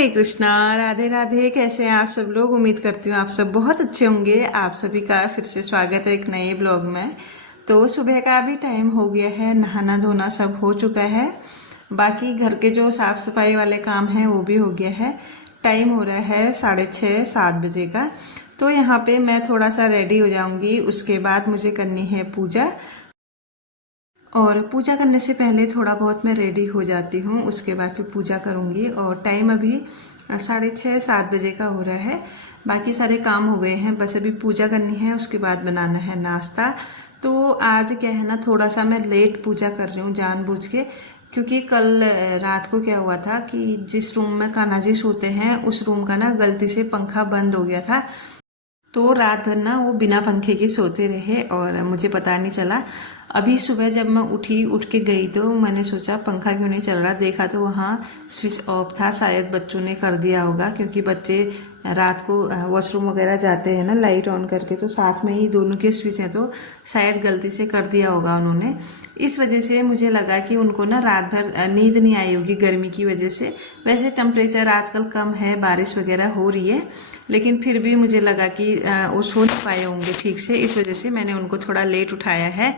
हरे कृष्णा, राधे राधे। कैसे हैं आप सब लोग? उम्मीद करती हूँ आप सब बहुत अच्छे होंगे। आप सभी का फिर से स्वागत है एक नए ब्लॉग में। तो सुबह का भी टाइम हो गया है, नहाना धोना सब हो चुका है। बाकी घर के जो साफ सफाई वाले काम हैं वो भी हो गया है। टाइम हो रहा है 6:30-7 बजे का। तो यहाँ पे मैं थोड़ा सा रेडी हो जाऊँगी, उसके बाद मुझे करनी है पूजा। और पूजा करने से पहले थोड़ा बहुत मैं रेडी हो जाती हूँ, उसके बाद फिर पूजा करूँगी। और टाइम अभी 6:30-7 बजे का हो रहा है। बाकी सारे काम हो गए हैं, बस अभी पूजा करनी है, उसके बाद बनाना है नाश्ता। तो आज क्या है ना, थोड़ा सा मैं लेट पूजा कर रही हूँ जानबूझ के, क्योंकि कल रात को क्या हुआ था कि जिस रूम में कान्हा जी सोते हैं उस रूम का ना गलती से पंखा बंद हो गया था। तो रात भर ना वो बिना पंखे के सोते रहे और मुझे पता नहीं चला। अभी सुबह जब मैं उठ के गई तो मैंने सोचा पंखा क्यों नहीं चल रहा, देखा तो वहाँ स्विच ऑफ था। शायद बच्चों ने कर दिया होगा, क्योंकि बच्चे रात को वॉशरूम वगैरह जाते हैं ना लाइट ऑन करके, तो साथ में ही दोनों के स्विच हैं, तो शायद गलती से कर दिया होगा उन्होंने। इस वजह से मुझे लगा कि उनको ना रात भर नींद नहीं आई होगी गर्मी की वजह से। वैसे टेम्परेचर आजकल कम है, बारिश वगैरह हो रही है, लेकिन फिर भी मुझे लगा कि वो सो नहीं पाए होंगे ठीक से। इस वजह से मैंने उनको थोड़ा लेट उठाया है।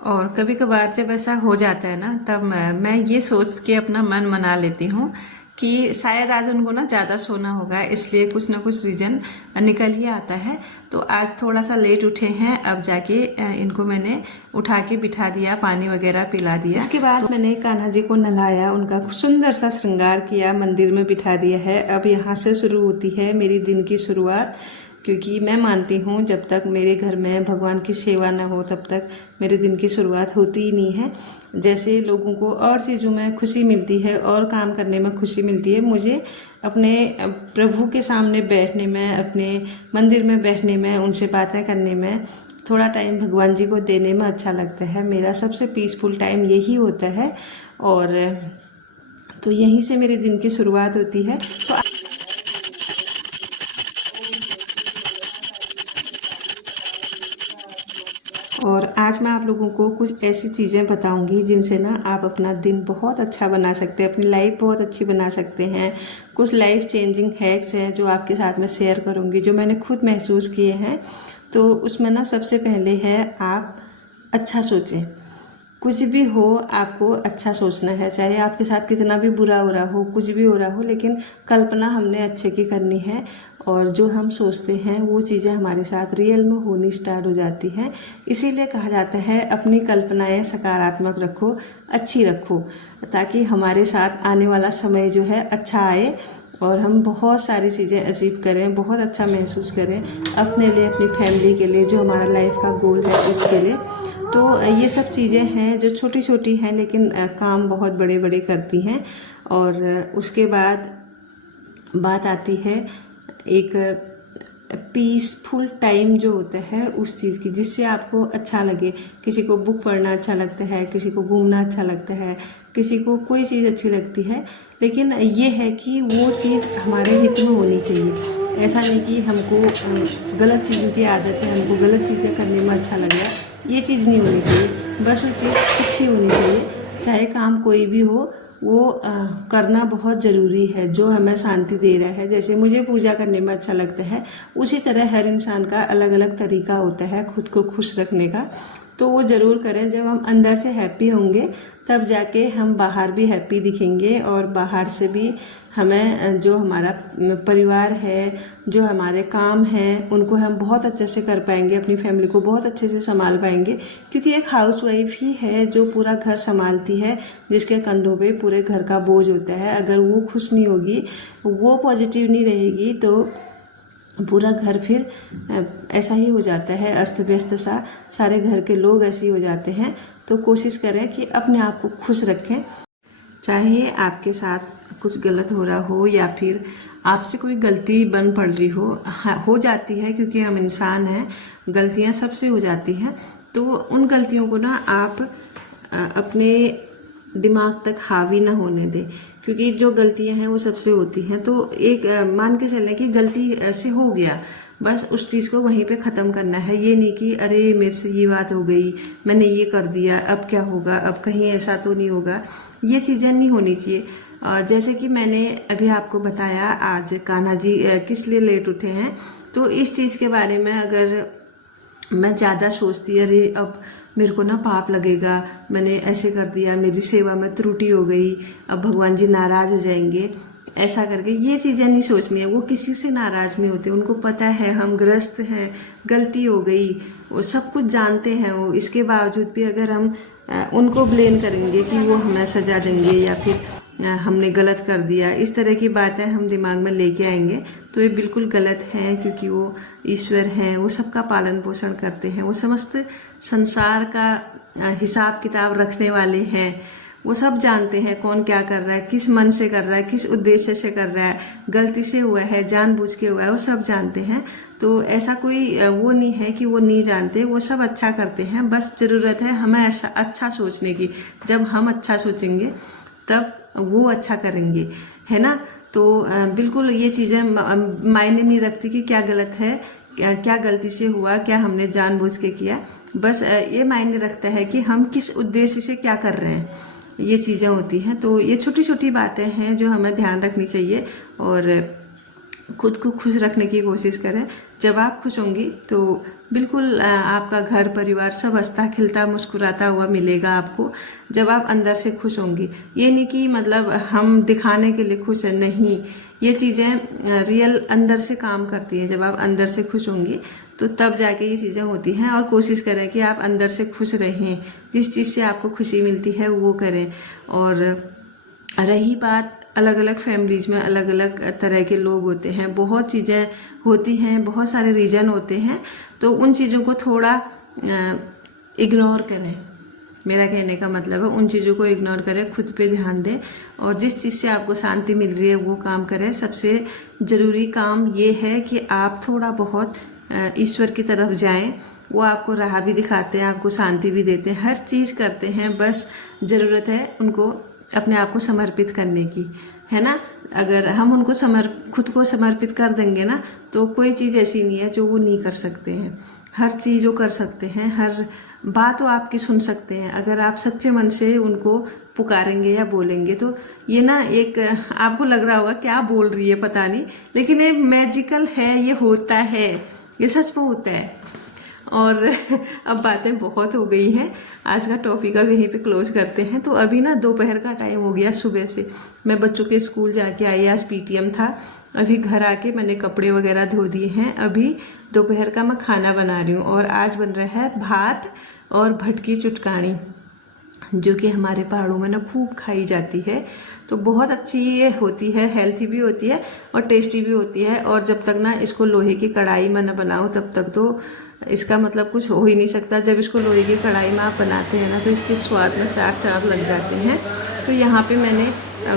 और कभी कभार जब ऐसा हो जाता है ना, तब मैं ये सोच के अपना मन मना लेती हूँ कि शायद आज उनको ना ज़्यादा सोना होगा, इसलिए कुछ ना कुछ रीज़न निकल ही आता है। तो आज थोड़ा सा लेट उठे हैं, अब जाके इनको मैंने उठा के बिठा दिया, पानी वगैरह पिला दिया। इसके बाद मैंने कान्हा जी को नहलाया, उनका सुंदर सा श्रृंगार किया, मंदिर में बिठा दिया है। अब यहाँ से शुरू होती है मेरी दिन की शुरुआत, क्योंकि मैं मानती हूँ जब तक मेरे घर में भगवान की सेवा न हो तब तक मेरे दिन की शुरुआत होती ही नहीं है। जैसे लोगों को और चीज़ों में खुशी मिलती है और काम करने में खुशी मिलती है, मुझे अपने प्रभु के सामने बैठने में, अपने मंदिर में बैठने में, उनसे बातें करने में, थोड़ा टाइम भगवान जी को देने में अच्छा लगता है। मेरा सबसे पीसफुल टाइम यही होता है। और तो यहीं से मेरे दिन की शुरुआत होती है। तो और आज मैं आप लोगों को कुछ ऐसी चीज़ें बताऊंगी जिनसे ना आप अपना दिन बहुत अच्छा बना सकते हैं, अपनी लाइफ बहुत अच्छी बना सकते हैं। कुछ लाइफ चेंजिंग हैक्स हैं जो आपके साथ में शेयर करूंगी, जो मैंने खुद महसूस किए हैं। तो उसमें ना सबसे पहले है, आप अच्छा सोचें। कुछ भी हो आपको अच्छा सोचना है, चाहे आपके साथ कितना भी बुरा हो रहा हो, कुछ भी हो रहा हो, लेकिन कल्पना हमने अच्छे की करनी है। और जो हम सोचते हैं वो चीज़ें हमारे साथ रियल में होनी स्टार्ट हो जाती हैं। इसीलिए कहा जाता है अपनी कल्पनाएं सकारात्मक रखो, अच्छी रखो, ताकि हमारे साथ आने वाला समय जो है अच्छा आए और हम बहुत सारी चीज़ें अचीव करें, बहुत अच्छा महसूस करें अपने लिए, अपनी फैमिली के लिए, जो हमारा लाइफ का गोल है उसके लिए। तो ये सब चीज़ें हैं जो छोटी छोटी हैं, लेकिन काम बहुत बड़े बड़े करती हैं। और उसके बाद बात आती है एक पीसफुल टाइम जो होता है उस चीज़ की, जिससे आपको अच्छा लगे। किसी को बुक पढ़ना अच्छा लगता है, किसी को घूमना अच्छा लगता है, किसी को कोई चीज़ अच्छी लगती है, लेकिन ये है कि वो चीज़ हमारे हित में होनी चाहिए। ऐसा नहीं कि हमको गलत चीज़ों की आदत है, हमको गलत चीज़ें करने में अच्छा लग रहा है, ये चीज़ नहीं होनी चाहिए। बस वो चीज़ अच्छी होनी चाहिए। चाहे काम कोई भी हो, वो करना बहुत ज़रूरी है जो हमें शांति दे रहा है। जैसे मुझे पूजा करने में अच्छा लगता है, उसी तरह हर इंसान का अलग अलग तरीका होता है खुद को खुश रखने का। तो वो ज़रूर करें। जब हम अंदर से हैप्पी होंगे तब जाके हम बाहर भी हैप्पी दिखेंगे, और बाहर से भी हमें जो हमारा परिवार है, जो हमारे काम हैं, उनको हम बहुत अच्छे से कर पाएंगे, अपनी फैमिली को बहुत अच्छे से संभाल पाएंगे। क्योंकि एक हाउसवाइफ ही है जो पूरा घर संभालती है, जिसके कंधों पे पूरे घर का बोझ होता है। अगर वो खुश नहीं होगी, वो पॉजिटिव नहीं रहेगी, तो पूरा घर फिर ऐसा ही हो जाता है, अस्त व्यस्त सा। सारे घर के लोग ऐसे ही हो जाते हैं। तो कोशिश करें कि अपने आप को खुश रखें, चाहे आपके साथ कुछ गलत हो रहा हो या फिर आपसे कोई गलती बन पड़ रही हो जाती है, क्योंकि हम इंसान हैं, गलतियां सबसे हो जाती हैं। तो उन गलतियों को ना आप अपने दिमाग तक हावी ना होने दें, क्योंकि जो गलतियां हैं वो सबसे होती हैं। तो एक मान के चलें कि गलती ऐसे हो गया, बस उस चीज़ को वहीं पे ख़त्म करना है। ये नहीं कि अरे मेरे से ये बात हो गई, मैंने ये कर दिया, अब क्या होगा, अब कहीं ऐसा तो नहीं होगा। ये चीज़ें नहीं होनी चाहिए। जैसे कि मैंने अभी आपको बताया आज कान्हा जी किस लिए लेट उठे हैं, तो इस चीज़ के बारे में अगर मैं ज़्यादा सोचती, अरे अब मेरे को ना पाप लगेगा, मैंने ऐसे कर दिया, मेरी सेवा में त्रुटि हो गई, अब भगवान जी नाराज़ हो जाएंगे, ऐसा करके ये चीज़ें नहीं सोचनी है। वो किसी से नाराज़ नहीं होते, उनको पता है हम ग्रस्त हैं, गलती हो गई, वो सब कुछ जानते हैं वो। इसके बावजूद भी अगर हम उनको ब्लेम करेंगे कि वो हमें सजा देंगे या फिर हमने गलत कर दिया, इस तरह की बातें हम दिमाग में लेके आएंगे तो ये बिल्कुल गलत है, क्योंकि वो ईश्वर हैं, वो सबका पालन पोषण करते हैं, वो समस्त संसार का हिसाब किताब रखने वाले हैं। वो सब जानते हैं कौन क्या कर रहा है, किस मन से कर रहा है, किस उद्देश्य से कर रहा है, गलती से हुआ है, जानबूझ के हुआ है, वो सब जानते हैं। तो ऐसा कोई वो नहीं है कि वो नहीं जानते, वो सब अच्छा करते हैं। बस ज़रूरत है हमें ऐसा अच्छा सोचने की। जब हम अच्छा सोचेंगे तब वो अच्छा करेंगे, है ना। तो बिल्कुल ये चीज़ें मायने नहीं रखती कि क्या गलत है, क्या गलती से हुआ, क्या हमने जानबूझ के किया। बस ये मायने रखता है कि हम किस उद्देश्य से क्या कर रहे हैं, ये चीज़ें होती हैं। तो ये छोटी छोटी बातें हैं जो हमें ध्यान रखनी चाहिए और खुद को खुश रखने की कोशिश करें। जब आप खुश होंगी तो बिल्कुल आपका घर परिवार सब हंसता खिलता मुस्कुराता हुआ मिलेगा आपको, जब आप अंदर से खुश होंगी। ये नहीं कि मतलब हम दिखाने के लिए खुश हैं, नहीं, ये चीज़ें रियल अंदर से काम करती हैं। जब आप अंदर से खुश होंगी तो तब जाके ये चीज़ें होती हैं। और कोशिश करें कि आप अंदर से खुश रहें, जिस चीज़ से आपको खुशी मिलती है वो करें। और रही बात, अलग अलग फैमिलीज़ में अलग अलग तरह के लोग होते हैं, बहुत चीज़ें होती हैं, बहुत सारे रीज़न होते हैं, तो उन चीज़ों को थोड़ा इग्नोर करें। मेरा कहने का मतलब है उन चीज़ों को इग्नोर करें, खुद पे ध्यान दें और जिस चीज़ से आपको शांति मिल रही है वो काम करें। सबसे ज़रूरी काम ये है कि आप थोड़ा बहुत ईश्वर की तरफ जाएं। वो आपको राह भी दिखाते हैं, आपको शांति भी देते हैं, हर चीज़ करते हैं। बस ज़रूरत है उनको अपने आप को समर्पित करने की, है ना। अगर हम उनको खुद को समर्पित कर देंगे ना, तो कोई चीज़ ऐसी नहीं है जो वो नहीं कर सकते हैं। हर चीज़ वो कर सकते हैं, हर बात वो आपकी सुन सकते हैं, अगर आप सच्चे मन से उनको पुकारेंगे या बोलेंगे। तो ये ना एक आपको लग रहा होगा क्या बोल रही है पता नहीं, लेकिन ये मैजिकल है, ये होता है, ये सच में होता है। और अब बातें बहुत हो गई हैं, आज का टॉपिक अब यहीं पे क्लोज करते हैं। तो अभी ना दोपहर का टाइम हो गया, सुबह से मैं बच्चों के स्कूल जाके आई, आज पीटीएम था। अभी घर आके मैंने कपड़े वगैरह धो दिए हैं। अभी दोपहर का मैं खाना बना रही हूँ और आज बन रहा है भात और भटकी चुटकानी, जो कि हमारे पहाड़ों में ना खूब खाई जाती है। तो बहुत अच्छी ये होती है, हेल्थी भी होती है और टेस्टी भी होती है। और जब तक ना इसको लोहे की कढ़ाई में ना बनाऊँ तब तक तो इसका मतलब कुछ हो ही नहीं सकता। जब इसको लोहे की कढ़ाई में आप बनाते हैं ना तो इसके स्वाद में चार चांद लग जाते हैं। तो यहाँ पे मैंने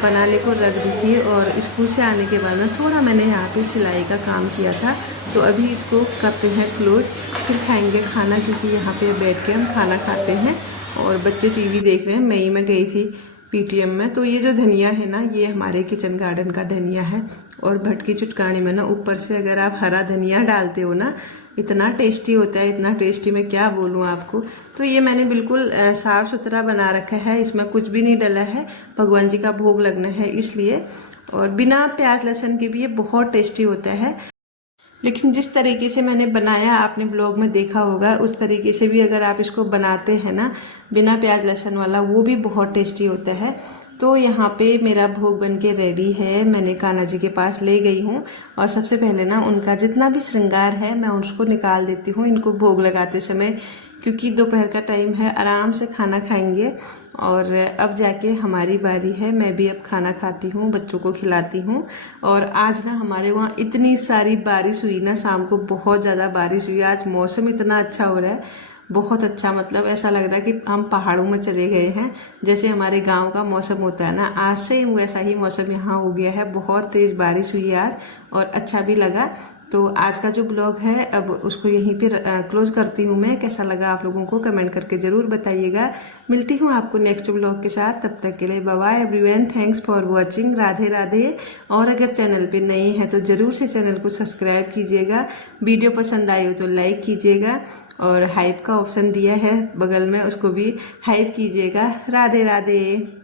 बनाने को रख दी थी और स्कूल से आने के बाद ना थोड़ा मैंने यहाँ पे सिलाई का काम किया था। तो अभी इसको करते हैं क्लोज, फिर खाएंगे खाना, क्योंकि यहाँ पे बैठ के हम खाना खाते हैं और बच्चे टीवी देख रहे हैं। मई में गई थी पीटीएम में। तो ये जो धनिया है ना, ये हमारे किचन गार्डन का धनिया है। और भटकी चुटकानी में ना ऊपर से अगर आप हरा धनिया डालते हो ना, इतना टेस्टी होता है, इतना टेस्टी मैं क्या बोलूँ आपको। तो ये मैंने बिल्कुल साफ़ सुथरा बना रखा है, इसमें कुछ भी नहीं डला है, भगवान जी का भोग लगना है इसलिए। और बिना प्याज लहसुन के भी ये बहुत टेस्टी होता है। लेकिन जिस तरीके से मैंने बनाया आपने ब्लॉग में देखा होगा, उस तरीके से भी अगर आप इसको बनाते हैं ना बिना प्याज लहसुन वाला, वो भी बहुत टेस्टी होता है। तो यहाँ पे मेरा भोग बन के रेडी है, मैंने कान्हा जी के पास ले गई हूँ और सबसे पहले ना उनका जितना भी श्रृंगार है मैं उसको निकाल देती हूँ इनको भोग लगाते समय, क्योंकि दोपहर का टाइम है, आराम से खाना खाएंगे। और अब जाके हमारी बारी है, मैं भी अब खाना खाती हूँ, बच्चों को खिलाती हूँ। और आज ना हमारे वहाँ इतनी सारी बारिश हुई ना, शाम को बहुत ज़्यादा बारिश हुई। आज मौसम इतना अच्छा हो रहा है, बहुत अच्छा, मतलब ऐसा लग रहा है कि हम पहाड़ों में चले गए हैं। जैसे हमारे गांव का मौसम होता है ना, आज से ही वैसा ही मौसम यहाँ हो गया है। बहुत तेज़ बारिश हुई आज और अच्छा भी लगा। तो आज का जो ब्लॉग है अब उसको यहीं पे क्लोज करती हूँ मैं। कैसा लगा आप लोगों को कमेंट करके ज़रूर बताइएगा। मिलती हूँ आपको नेक्स्ट ब्लॉग के साथ, तब तक के लिए bye bye everyone, thanks for watching, Radhe Radhe. और अगर चैनल पे नए हैं तो ज़रूर से चैनल को सब्सक्राइब कीजिएगा, वीडियो पसंद आई हो तो लाइक कीजिएगा और हाइप का ऑप्शन दिया है बगल में, उसको भी हाइप कीजिएगा। राधे राधे।